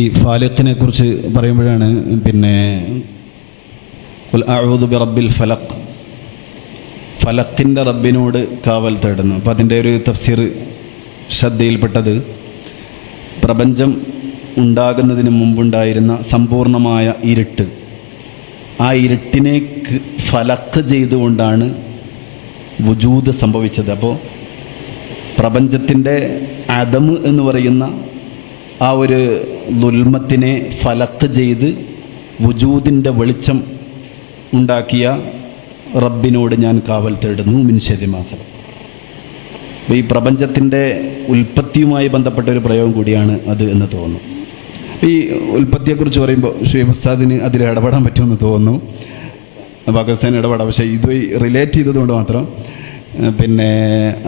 ഈ ഫാലിഖിനെ കുറിച്ച് പറയുമ്പോഴാണ് അഊദു ബിറബ്ബിൽ ഫലഖ്, ഫലക്കിൻ്റെ റബ്ബിനോട് കാവൽ തേടുന്നു. അപ്പോൾ അതിൻ്റെ ഒരു തഫ്സീർ ശ്രദ്ധയിൽപ്പെട്ടത്, പ്രപഞ്ചം ഉണ്ടാകുന്നതിന് മുമ്പുണ്ടായിരുന്ന സമ്പൂർണമായ ഇരുട്ട്, ആ ഇരുട്ടിനെ ഫലക്ക് ചെയ്തുകൊണ്ടാണ് വുജൂദ് സംഭവിച്ചത്. അപ്പോൾ പ്രപഞ്ചത്തിൻ്റെ അദമ് എന്ന് പറയുന്ന ആ ഒരു ദുൽമത്തിനെ ഫലക്ക് ചെയ്ത് വുജൂദിൻ്റെ വെളിച്ചം ഉണ്ടാക്കിയ റബ്ബിനോട് ഞാൻ കാവൽ തേടുന്നു മിൻ ശർരി മാ ഖലഖ്. അപ്പോൾ ഈ പ്രപഞ്ചത്തിൻ്റെ ഉൽപ്പത്തിയുമായി ബന്ധപ്പെട്ട ഒരു പ്രയോഗം കൂടിയാണ് അത് എന്ന് തോന്നുന്നു. ഈ ഉൽപ്പത്തിയെക്കുറിച്ച് പറയുമ്പോൾ ഷുഹൈബ് ഉസ്താദിന് അതിൽ ഇടപെടാൻ പറ്റുമെന്ന് തോന്നുന്നു. പാകിസ്ഥാൻ ഇടപെടാം, പക്ഷേ ഇത് റിലേറ്റ് ചെയ്തതുകൊണ്ട് മാത്രം.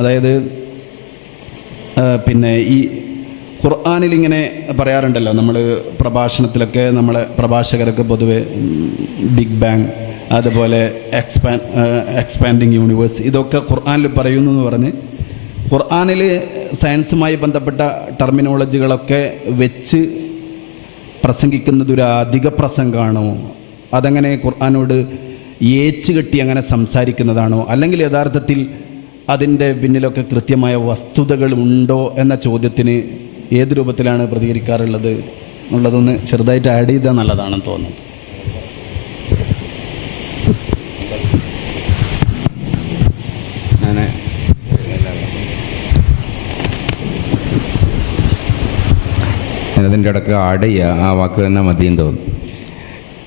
അതായത് ഈ ഖുർആനിൽ ഇങ്ങനെ പറയാറുണ്ടല്ലോ, നമ്മൾ പ്രഭാഷണത്തിലൊക്കെ നമ്മളെ പ്രഭാഷകരൊക്കെ പൊതുവെ ബിഗ് ബാങ്, അതുപോലെ എക്സ്പാൻഡിങ് യൂണിവേഴ്സ്, ഇതൊക്കെ ഖുർആനിൽ പറയുന്നു എന്ന് പറഞ്ഞ് ഖുർആനിൽ സയൻസുമായി ബന്ധപ്പെട്ട ടെർമിനോളജികളൊക്കെ വെച്ച് പ്രസംഗിക്കുന്നത് ഒരു അധിക പ്രസംഗമാണോ, അതങ്ങനെ ഖുർആനോട് ഏച്ച് കെട്ടി അങ്ങനെ സംസാരിക്കുന്നതാണോ, അല്ലെങ്കിൽ യഥാർത്ഥത്തിൽ അതിൻ്റെ പിന്നിലൊക്കെ കൃത്യമായ വസ്തുതകൾ ഉണ്ടോ എന്ന ചോദ്യത്തിന് ഏത് രൂപത്തിലാണ് പ്രതികരിക്കാറുള്ളത് എന്നുള്ളതൊന്ന് ചെറുതായിട്ട് ആഡ് ചെയ്താൽ നല്ലതാണെന്ന് തോന്നുന്നു. അതിൻ്റെ ഇടയ്ക്ക് ആഡ് ചെയ്യുക, ആ വാക്ക് തന്നെ മതിയെന്ന് തോന്നുന്നു.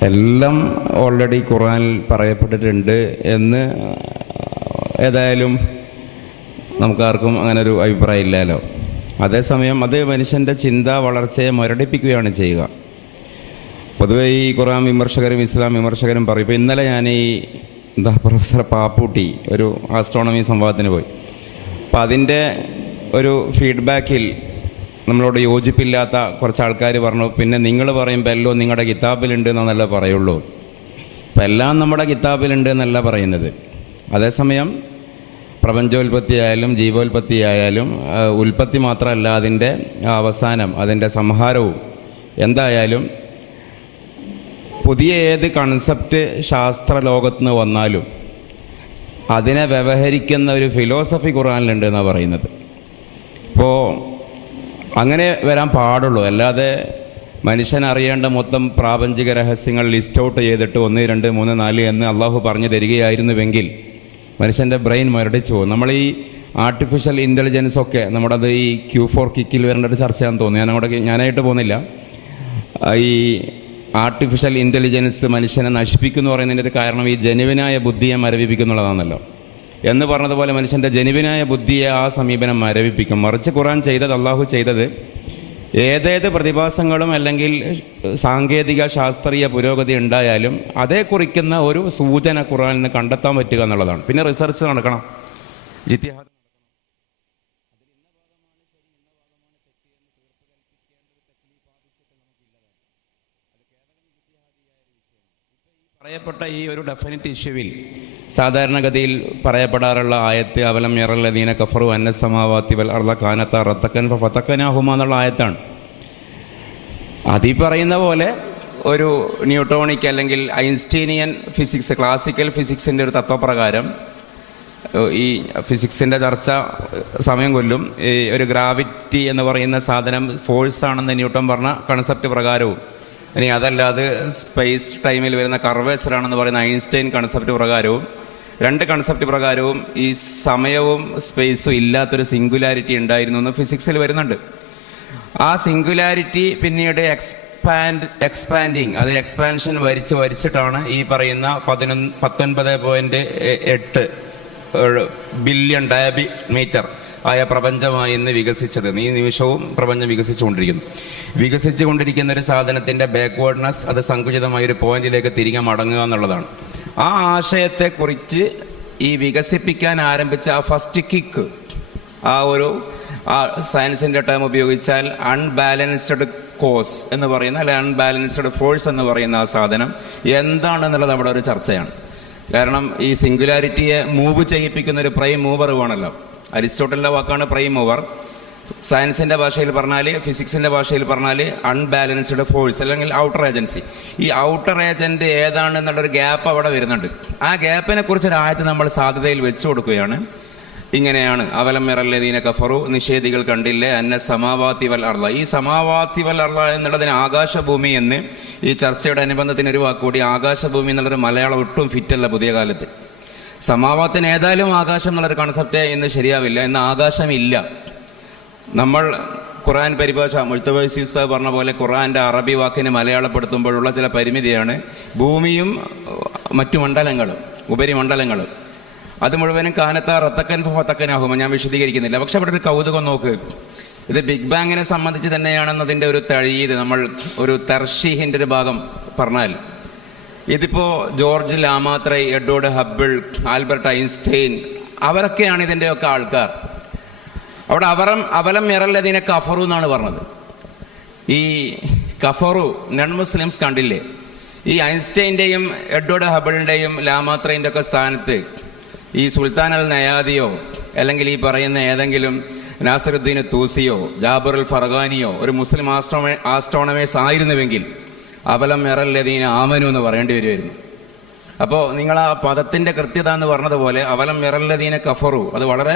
എല്ലാം ഓൾറെഡി ഖുർആനിൽ പറയപ്പെട്ടിട്ടുണ്ട് എന്ന് ഏതായാലും നമുക്കാർക്കും അങ്ങനെ ഒരു അഭിപ്രായം ഇല്ലല്ലോ. അതേസമയം അത് മനുഷ്യൻ്റെ ചിന്താ വളർച്ചയെ മുരടിപ്പിക്കുകയാണ് ചെയ്യുക. പൊതുവെ ഈ ഖുർആൻ വിമർശകരും ഇസ്ലാം വിമർശകരും പറയും. ഇപ്പോൾ ഇന്നലെ ഞാൻ പ്രൊഫസർ പാപ്പൂട്ടി ഒരു ആസ്ട്രോണമി സംവാദത്തിന് പോയി. അപ്പോൾ അതിൻ്റെ ഒരു ഫീഡ്ബാക്കിൽ നമ്മളോട് യോജിപ്പില്ലാത്ത കുറച്ച് ആൾക്കാർ പറഞ്ഞു, പിന്നെ നിങ്ങൾ പറയുമ്പോൾ എല്ലോ നിങ്ങളുടെ കിതാബിലുണ്ട് എന്നല്ല പറയുള്ളൂ. അപ്പം എല്ലാം നമ്മുടെ കിതാബിലുണ്ട് എന്നല്ല പറയുന്നത്. അതേസമയം പ്രപഞ്ചോൽപത്തി ആയാലും ജീവോൽപത്തി ആയാലും ഉൽപ്പത്തി മാത്രമല്ല, അതിൻ്റെ അവസാനം, അതിൻ്റെ സംഹാരവും എന്തായാലും പുതിയ ഏത് കൺസെപ്റ്റ് ശാസ്ത്ര ലോകത്തുനിന്ന് വന്നാലും അതിനെ വ്യവഹരിക്കുന്ന ഒരു ഫിലോസഫി ഖുർആനിലുണ്ട് എന്നാണ് പറയുന്നത്. ഇപ്പോൾ അങ്ങനെ വരാൻ പാടുള്ളൂ. അല്ലാതെ മനുഷ്യൻ അറിയേണ്ട മൊത്തം പ്രാപഞ്ചിക രഹസ്യങ്ങൾ ലിസ്റ്റ് ഔട്ട് ചെയ്തിട്ട് 1, 2, 3, 4 എന്ന് അള്ളാഹു പറഞ്ഞു തരികയായിരുന്നുവെങ്കിൽ മനുഷ്യൻ്റെ ബ്രെയിൻ മുരടിച്ചു പോകും. നമ്മൾ ഈ ആർട്ടിഫിഷ്യൽ ഇൻ്റലിജൻസ് ഒക്കെ നമ്മുടേത് ഈ Q4 കിക്കിൽ വരേണ്ട ഒരു ചർച്ചയാണെന്ന് തോന്നുന്നു. ഞാനായിട്ട് പോകുന്നില്ല. ഈ ആർട്ടിഫിഷ്യൽ ഇൻ്റലിജൻസ് മനുഷ്യനെ നശിപ്പിക്കുന്നു പറയുന്നതിൻ്റെ ഒരു കാരണം ഈ ജനുവിനായ ബുദ്ധിയെ മരവിപ്പിക്കുന്നുള്ളതാണല്ലോ. എന്ന് പറഞ്ഞതുപോലെ മനുഷ്യൻ്റെ ജനുവിനായ ബുദ്ധിയെ ആ സമീപനം മരവിപ്പിക്കും. മറിച്ച് ഖുർആൻ ചെയ്തത്, അള്ളാഹു ചെയ്തത്, ഏതേത് പ്രതിഭാസങ്ങളും അല്ലെങ്കിൽ സാങ്കേതിക ശാസ്ത്രീയ പുരോഗതി ഉണ്ടായാലും അതേ കുറിക്കുന്ന ഒരു സൂചന ഖുർആനിൽ നിന്ന് കണ്ടെത്താൻ പറ്റുക എന്നുള്ളതാണ്. പിന്നെ റിസർച്ച് നടക്കണം, ജിത്തിഹാദ് പറയപ്പെട്ട ഈ ഒരു ഡെഫിനിറ്റ് ഇഷ്യൂവിൽ സാധാരണഗതിയിൽ പറയപ്പെടാറുള്ള ആയത്ത് അവലം യറല്ലദീന കഫറു അന്ന സമാവാതി വൽ അർള കാനത റതകൻ ഫതകനാഹുമാ എന്നുള്ള ആയത്താണ്. അതിൽ പറയുന്ന പോലെ ഒരു ന്യൂട്ടോണിക് അല്ലെങ്കിൽ ഐൻസ്റ്റീനിയൻ ഫിസിക്സ്, ക്ലാസിക്കൽ ഫിസിക്സിൻ്റെ ഒരു തത്വപ്രകാരം ഈ ഫിസിക്സിൻ്റെ ചർച്ച സമയം കൊല്ലും. ഈ ഒരു ഗ്രാവിറ്റി എന്ന് പറയുന്ന സാധനം ഫോഴ്സാണെന്ന് ന്യൂട്ടൺ പറഞ്ഞ കൺസെപ്റ്റ് പ്രകാരവും, ഇനി അതല്ലാതെ സ്പേസ് ടൈമിൽ വരുന്ന കർവേച്ചറാണെന്ന് പറയുന്ന ഐൻസ്റ്റൈൻ കൺസെപ്റ്റ് പ്രകാരവും, 2 കൺസെപ്റ്റ് പ്രകാരവും ഈ സമയവും സ്പേസും ഇല്ലാത്തൊരു സിംഗുലാരിറ്റി ഉണ്ടായിരുന്നു എന്ന് ഫിസിക്സിൽ വരുന്നുണ്ട്. ആ സിംഗുലാരിറ്റി പിന്നീട് എക്സ്പാൻഡിങ്, അത് എക്സ്പാൻഷൻ വരിച്ചിട്ടാണ് ഈ പറയുന്ന 19.8 ബില്യൺ ഡയമീറ്റർ ആയ പ്രപഞ്ചമായി ഇന്ന് വികസിച്ചത്. ഈ നിമിഷവും പ്രപഞ്ചം വികസിച്ചുകൊണ്ടിരിക്കുന്ന ഒരു സാധനത്തിൻ്റെ ബാക്ക്വേർഡ്നെസ്, അത് സങ്കുചിതമായൊരു പോയിന്റിലേക്ക് തിരികെ മടങ്ങുക എന്നുള്ളതാണ്. ആ ആശയത്തെക്കുറിച്ച് ഈ വികസിപ്പിക്കാൻ ആരംഭിച്ച ആ ഫസ്റ്റ് കിക്ക്, ആ സയൻസിൻ്റെ ടേം ഉപയോഗിച്ചാൽ അൺബാലൻസ്ഡ് കോസ് എന്ന് പറയുന്ന, അല്ലെ അൺബാലൻസ്ഡ് ഫോഴ്സ് എന്ന് പറയുന്ന ആ സാധനം എന്താണെന്നുള്ളത് അവിടെ ഒരു ചർച്ചയാണ്. കാരണം ഈ സിംഗുലാരിറ്റിയെ മൂവ് ചെയ്യിപ്പിക്കുന്ന ഒരു പ്രൈം മൂവർ വേണമല്ലോ. അരിസ്റ്റോട്ടലിൻ്റെ വാക്കാണ് പ്രൈം മൂവർ. സയൻസിൻ്റെ ഭാഷയിൽ പറഞ്ഞാൽ, ഫിസിക്സിൻ്റെ ഭാഷയിൽ പറഞ്ഞാൽ അൺബാലൻസ്ഡ് ഫോഴ്സ് അല്ലെങ്കിൽ ഔട്ടർ ഏജൻസി. ഈ ഔട്ടർ ഏജൻറ്റ് ഏതാണെന്നുള്ളൊരു ഗ്യാപ്പ് അവിടെ വരുന്നുണ്ട്. ആ ഗ്യാപ്പിനെ കുറിച്ചൊരു ആയത്ത് നമ്മൾ സാധ്യതയിൽ വെച്ചു കൊടുക്കുകയാണ്. ഇങ്ങനെയാണ്, അവലം യറല്ലദീന കഫറു, നിഷേധികൾ കണ്ടില്ലേ, അന്ന സമാവാതി വൽ അർള. ഈ സമാവാതി വൽ അർള എന്നുള്ളതിന് ആകാശഭൂമി എന്ന് ഈ ചർച്ചയുടെ അനുബന്ധത്തിന് ഒരു വാക്കുകൂടി, ആകാശഭൂമി എന്നുള്ളൊരു മലയാളം ഒട്ടും ഫിറ്റല്ല പുതിയ കാലത്ത്. സമാവാത്തിന് ഏതായാലും ആകാശം എന്നുള്ളൊരു കൺസെപ്റ്റ് ഇന്ന് ശരിയാവില്ല. ഇന്ന് ആകാശമില്ല. നമ്മൾ ഖുർആൻ പരിഭാഷ മുജ്തബൈ സാഹിബ് പറഞ്ഞ പോലെ ഖുർആൻ്റെ അറബി വാക്കിനെ മലയാളപ്പെടുത്തുമ്പോഴുള്ള ചില പരിമിതിയാണ് ഭൂമിയും മറ്റു മണ്ഡലങ്ങളും, ഉപരിമണ്ഡലങ്ങളും. അത് മുഴുവനും കാനത്ത റത്തക്കൻ ഫത്തക്കനാകുമ്പോൾ ഞാൻ വിശദീകരിക്കുന്നില്ല. പക്ഷെ അവിടെ ഒരു കൗതുകം നോക്ക്. ഇത് ബിഗ് ബാങ്ങിനെ സംബന്ധിച്ച് തന്നെയാണെന്നതിൻ്റെ ഒരു തഴീത്, നമ്മൾ ഒരു തർഷീഹിൻ്റെ ഒരു ഭാഗം പറഞ്ഞാൽ, ഇതിപ്പോൾ George Lemaitre, Edward Hubble, Albert Einstein, അവരൊക്കെയാണ് ഇതിൻ്റെയൊക്കെ ആൾക്കാർ. അവിടെ അവലം യറല്ലദീന കഫറു എന്നാണ് പറഞ്ഞത്. ഈ കഫറു നൺ മുസ്ലിംസ് കണ്ടില്ലേ? ഈ ഐൻസ്റ്റൈൻ്റെയും എഡ്വേർഡ് ഹബിളിൻ്റെയും ലാമാത്രൈൻ്റെ ഒക്കെ സ്ഥാനത്ത് ഈ സുൽത്താൻ അൽ നയാദിയോ അല്ലെങ്കിൽ ഈ പറയുന്ന ഏതെങ്കിലും നാസറുദ്ദീൻ തൂസിയോ ജാബർ അൽ ഫർഗാനിയോ ഒരു മുസ്ലിം ആസ്ട്രോണമേഴ്സ് ആയിരുന്നുവെങ്കിൽ അവലം യറല്ലദീന ആമനു എന്ന് പറയേണ്ടി വരുമായിരുന്നു. അപ്പോൾ നിങ്ങൾ ആ പദത്തിൻ്റെ കൃത്യത എന്ന് പറഞ്ഞതുപോലെ അവലം യറല്ലദീന കഫറു, അത് വളരെ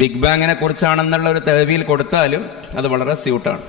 ബിഗ് ബാങ്ങിനെ കുറിച്ചാണെന്നുള്ള ഒരു തെളിവിൽ കൊടുത്താലും അത് വളരെ സ്യൂട്ടാണ്.